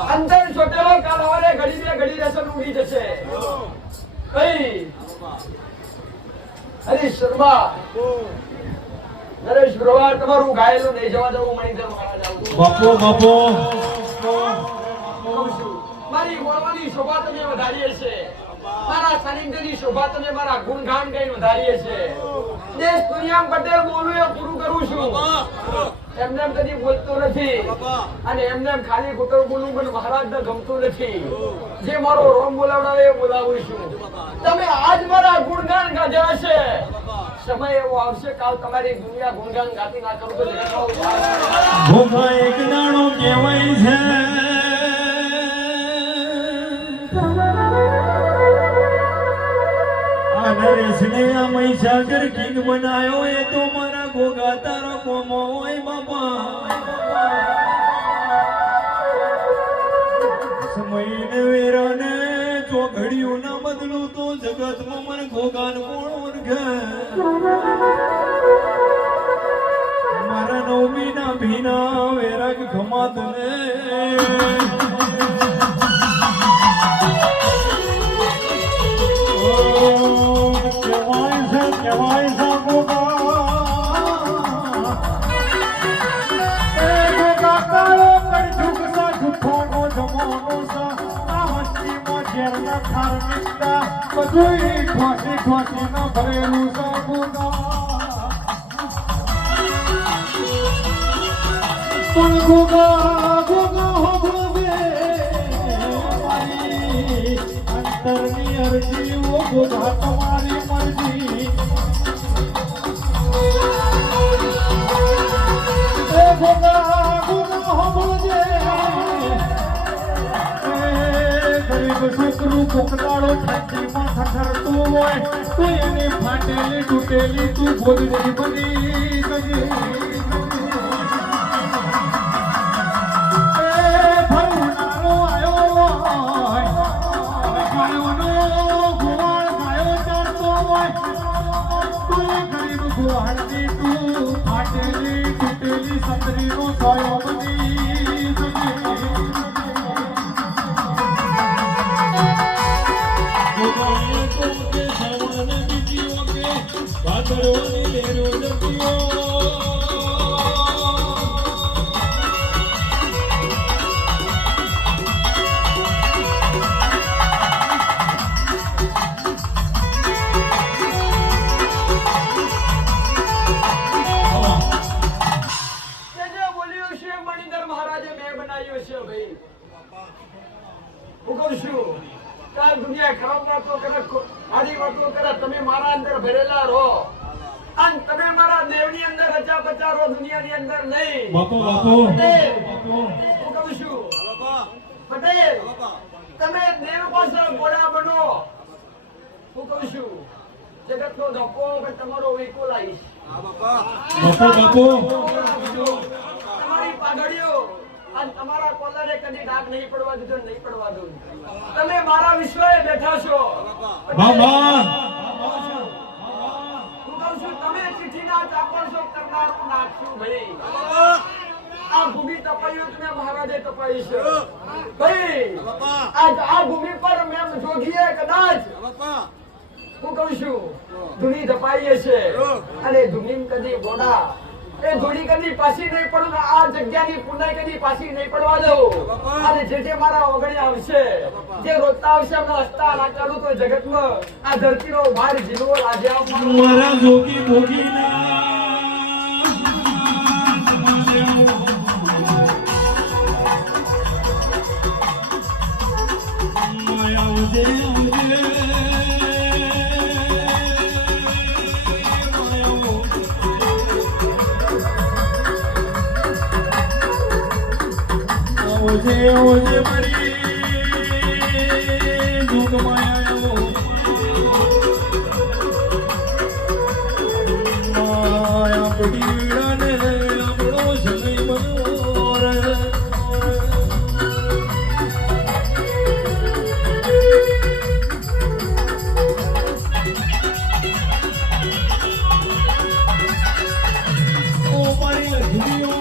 અંદર છોટેલો કાલ હવારે ઘડી બે ઘડી રહેશે ઉડી જશે કઈ હરીશ શર્મા નરેશ ગ્રોવર તમારું ગાયેલું નહીં જવા દઉં મણિધર મહારાજ આવતું બાપો બાપો મારી બોલવાની શોભા તમે વધારીએ છે મારા સાનિધ્યની શોભા તમે મારા ગુણગાન કઈ વધારીએ છે દેશ દુનિયા પટેલ બોલું એ પૂરું કરું છું એમને એમ કદી બોલતો નથી અને એમને એમ ખાલી ખોટું બોલવું પણ મહારાજને ગમતું નથી જે મારો રોમ બોલાવડાવે એ બોલાવું છું તમે આજ મારા ગુણગાન ગાધ્યા છે સમય એવો આવશે કાલ તમારી દુનિયા ગુણગાન ગાતી ના કરું તો ભોગા એક દાડો કહેવાય છે આ નરેશને આ મહીસાગર કિંગ બનાયો એ તો મારા ગોગા તારો કોમો હોય બાપા સમયને વેરાને ચોઘડિયું ના બદલું તો જગતમાં મને ગોગાન કોણ ઓળખે મારા નવમીના ભીના વેરાગ ખમાત ને કહેવાય છે ગોગા એ ગોગા કાળો કળજુગ સા જુઠ્ઠોનો જમાનો સા આ વસ્તીમાં ઝેરના ધાર્મિકતા બધુંય ઠોસી ઠોસીને ભરેલું છે ગોગા પણ ગોગા ગોગા હોભળવે મારી અંતરની અરજી ઓ ગોગા તમારી મરજી એ ગોગા ગોગા હોભળજે એ ગરીબ છોકરું કોકડાળો ઠંડીમાં ઠઠરતું હોય તો એની ફાટેલી તૂટેલી તું ગોદડી બની જજે ગુવાહાટી તું ફાટેલી તૂટેલી સંતરીનો છાયો બની તમે મારા અંદર ભરેલા રહો અને તમે મારા દેવની અંદર રચા પચા રહો દુનિયાની અંદર નહીં બાપુ બાપુ હું કહું છું પટેલ તમે દેવ પાસે ઘોડા બનો હું કહું છું જગતનો ધક્કો કે તમારો વિકુલ આવીશ. બાપુ તમારી પાઘડીઓ અને તમારા કોલરે કદી ડાઘ નહીં પડવા દીધો, નહીં પડવા દઉં. તમે મારા વિશ્વાએ બેઠા છો. બાબા હું કહું છું, તમે ચિઠ્ઠીના ચાપણ છો કરનારું નાખશું ભાઈ. આ ભૂમિ તપાયું તમે મહારાજે તપાઈ છે ભાઈ. આજ આ ભૂમિ પર મેં જોગીએ કદાચ હું કહું છું ધૂણી ધપાઈએ છે અને ધૂણી કદી ગોડા એ ધૂણી કદી પાછી નહીં પડું. આ જગ્યાની પુનાઈ કદી પાછી નહીં પડવા દઉં. અને જે મારા ઓગણી આવશે, જે રોજતા આવશે, એમના હસતા ના ચાલુ તો જગતમાં આ ધરતીનો ભાર જીવો રાજા મારા જોગી ભોગી ઓજે મારી જોગ માયા માયા બડી વીડાને આપણો સમય મનોર ઓ મારી લખીઓ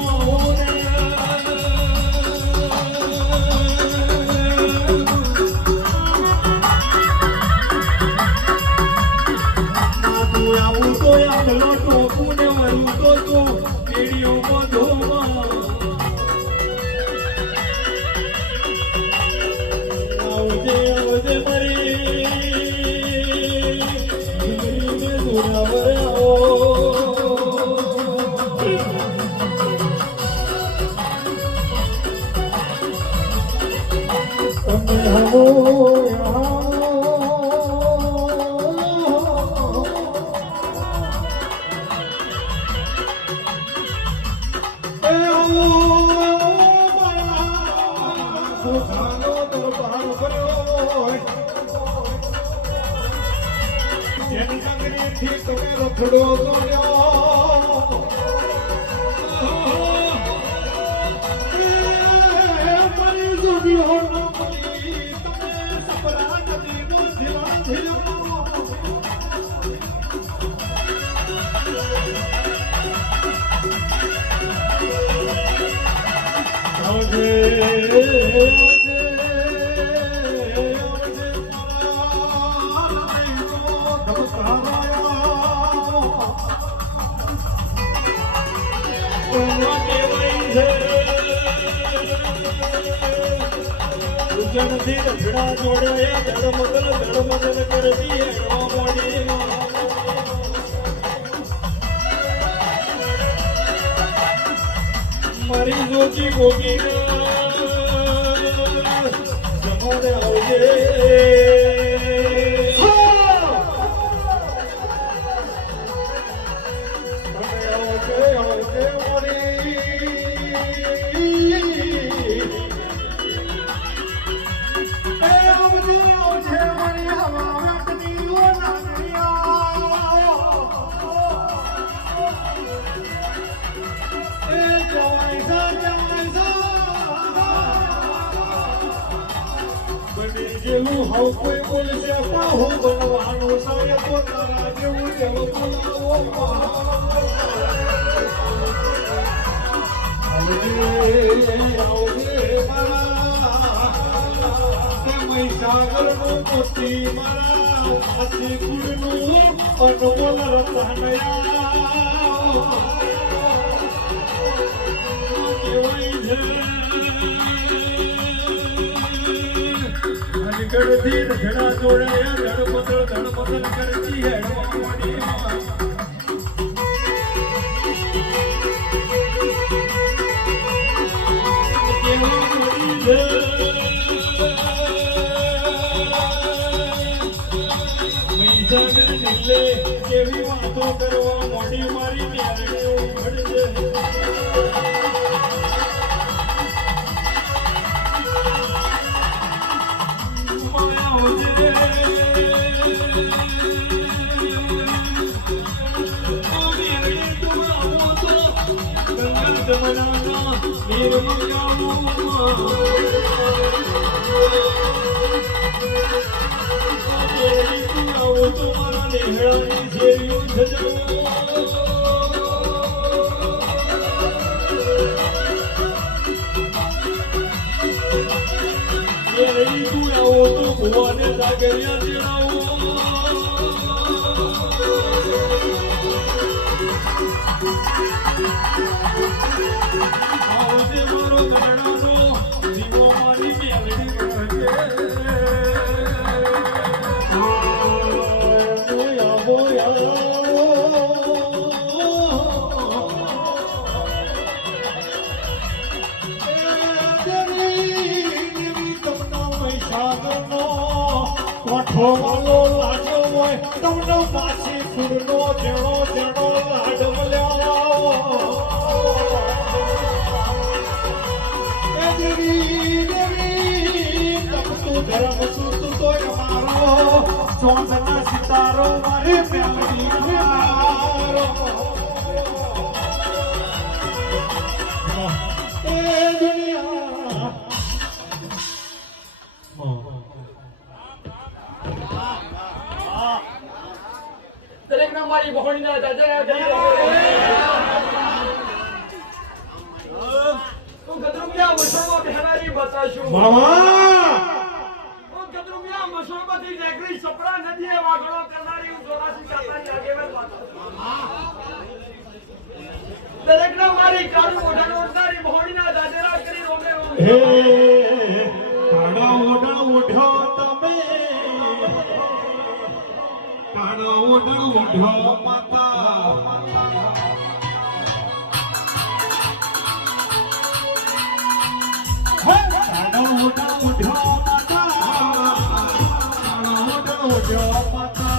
રખડા જોડ્યા ધડમદલ કરતી હેડવા મોડી મારી જોતી ગોગી જમોડે આવજે જેવું હાઉ કોઈ બોલશે પાહુ બનવાનો સાય તો તારા જેવું જેવું બોલાવો આવજે મારા સમય સાગરનું મોતી મારા હાથી ગુણનું અનમોલ રતનયા કેવાય છે ગઢથી રખડા જોડાયા ધડમદલ કરતી હેડવા મોડી કેવી વાતો કરવા મોડી મારી ન્યાય ઉઘડજે જમનાના નીરમાં જાવું આવો તો મારા નેહળાની શેરીઓ સજાવો તું આવો તો ભુવાને સાગરિયા ચડાવો આવજે મારો ગણાનો દીવો મારી મેલડી બનજે વાલો લાડો હોય તમને પાછી ફૂલનો જેણો જેણો લાડ મળ્યો એ દેવી દેવી તપતું ધર્મ સુત તો મારો ચોંદના સિતારો મારી પ્યારી મારો એ દુનિયા દરેકને મારી બહોળીના દાદા તું ગદરુમિયા મસળમાં બેહનારી બતાશું મામા તું ગદરુમિયા મસળમાંથી નેકરી સપડા નદીએ વાગડો કરનારી હું જોરાસી કાકાની આગેવાન બતાશું દરેકને મારી કાળું ઓઢાનો ઓઢનારી બહોળીના દાદરા કરી રોમે હે કાળા ઓઢા ઓઢો તમે કાળા ઓઢા ઓઢો માતા કાળા ઓઢા ઓઢો માતા કાળા ઓઢા ઓઢો માતા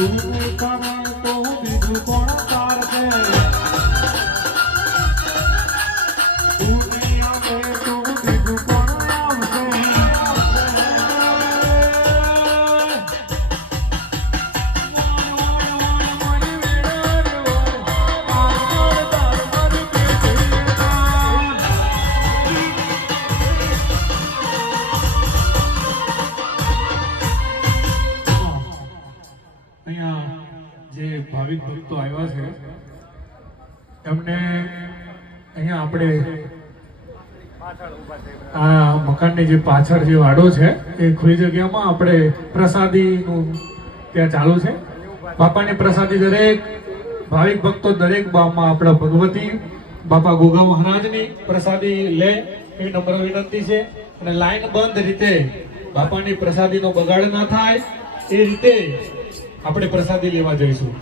તું નહીં કરે તો બીજું કોણ તારશે તું નહીં આવે તો બીજું કોણ આવશે અહીંયા જે ભાવિક ભક્તો આવ્યા છે એમને અહીંયા આપણે આ મકાનની જે પાછળ જે વાડો છે એ ખુલ્લી જગ્યામાં આપણે પ્રસાદીનું ત્યાં ચાલુ છે બાપાની પ્રસાદી દરેક ભાવિક ભક્તો દરેક બામાં આપણા ભગવતી બાપા ગોગા મહારાજની પ્રસાદી લે એવી નમ્ર વિનંતી છે અને લાઈન બંધ રીતે બાપાની પ્રસાદીનો બગાડ ના થાય એ રીતે આપણે પ્રસાદી લેવા જઈશું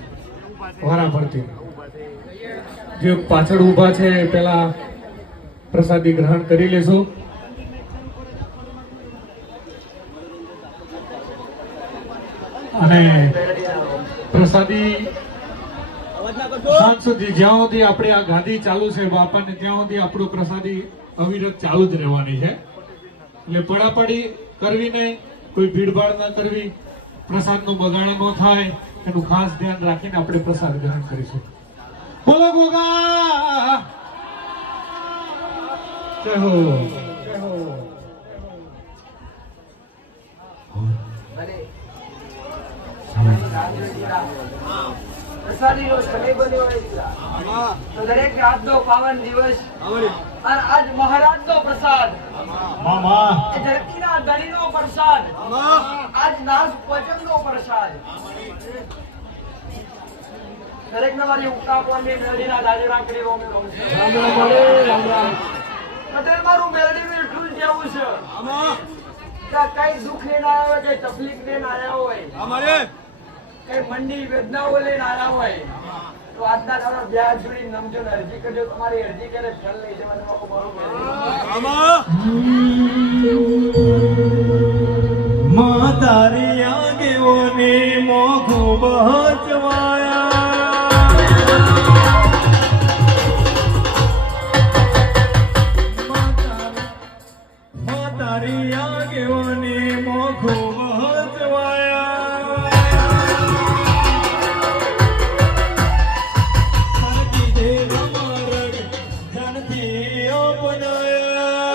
વારા ફરતી જે પાછળ ઊભા છે પેલા પ્રસાદી ગ્રહણ કરી લેશું અને પ્રસાદી સાંજ સુધી જ્યાં સુધી આપણે આ ગાદી ચાલુ છે બાપાને ત્યાં સુધી આપણું પ્રસાદી અવિરત ચાલુ જ રહેવાની છે એટલે પડાપડી કરવી નહીં કોઈ ભીડભાડ ન કરવી પ્રસાદનું બગાડ ન થાય એનું ખાસ ધ્યાન રાખીને આપણે પ્રસાદ ગ્રહણ કરીશું બોલો ગોગા જય હો જય હો પ્રસાદીનો સમય બન્યો હોય તો દરેક આજનો પાવન દિવસ અને આજ મહારાજનો પ્રસાદ મામા એ ધરતીના ધણીનો પ્રસાદ આજ નાસ ભોજનનો પ્રસાદ દરેક મારી ઉકાપવાની મેળીના દાજરા કરી રોમે રહું છું પટેલ મારું મેળીનું એટલું જ જેવું છે કે કઈ દુઃખ લઈને આવ્યા હોય કઈ તકલીફ લઈને આવ્યા હોય કઈ મંડી વેદનાઓ લઈને આવ્યા હોય તો આજના તારા વ્યાજ જોડી નમજો ને અરજી કરજો તમારી અરજી કરે ફળ લઈ જવાનું માં તારી આગેઓની મોખો બહચવાયા માં તારી આગેઓની મોખો બહચવાયા હરકી દે અમારગ જનથી અપનાયા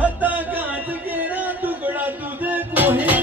હતા કાચ કેરા ટુકડા તુજે કોહી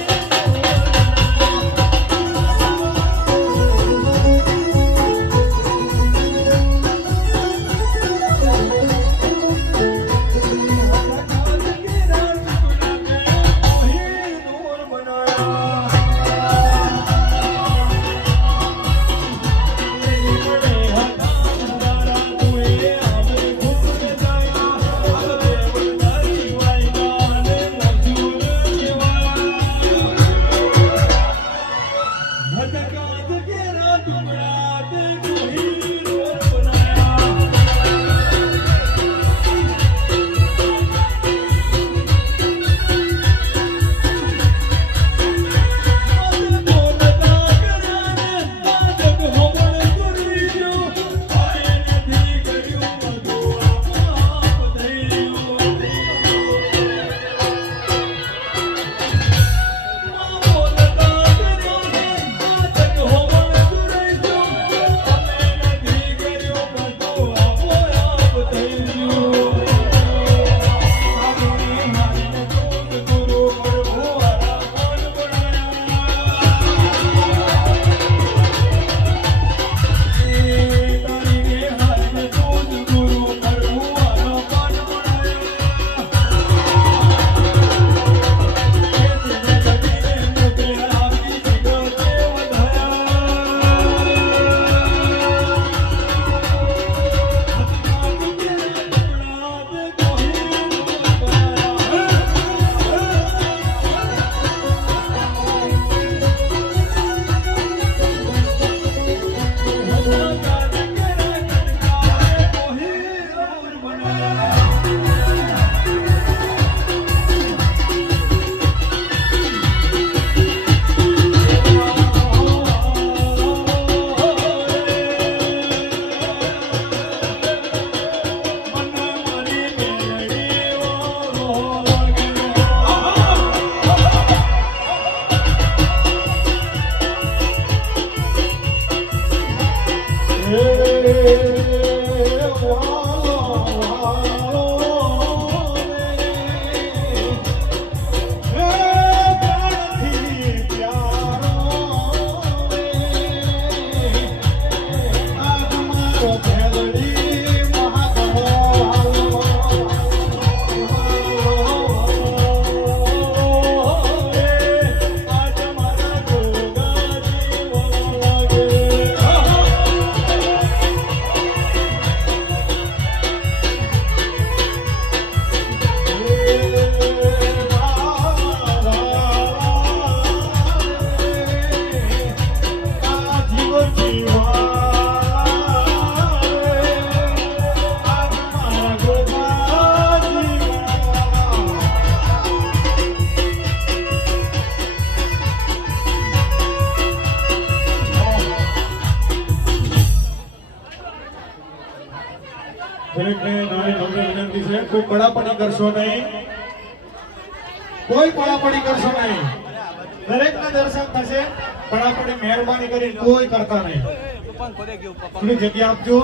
કોઈ પડાપડી કરશો નહીં, કોઈ પડાપડી કરશો નહીં. દરેકના દર્શન થશે. પડાપડી મહેરબાની કરી કોઈ કરતા નહીં. થોડી જગ્યા આપજો.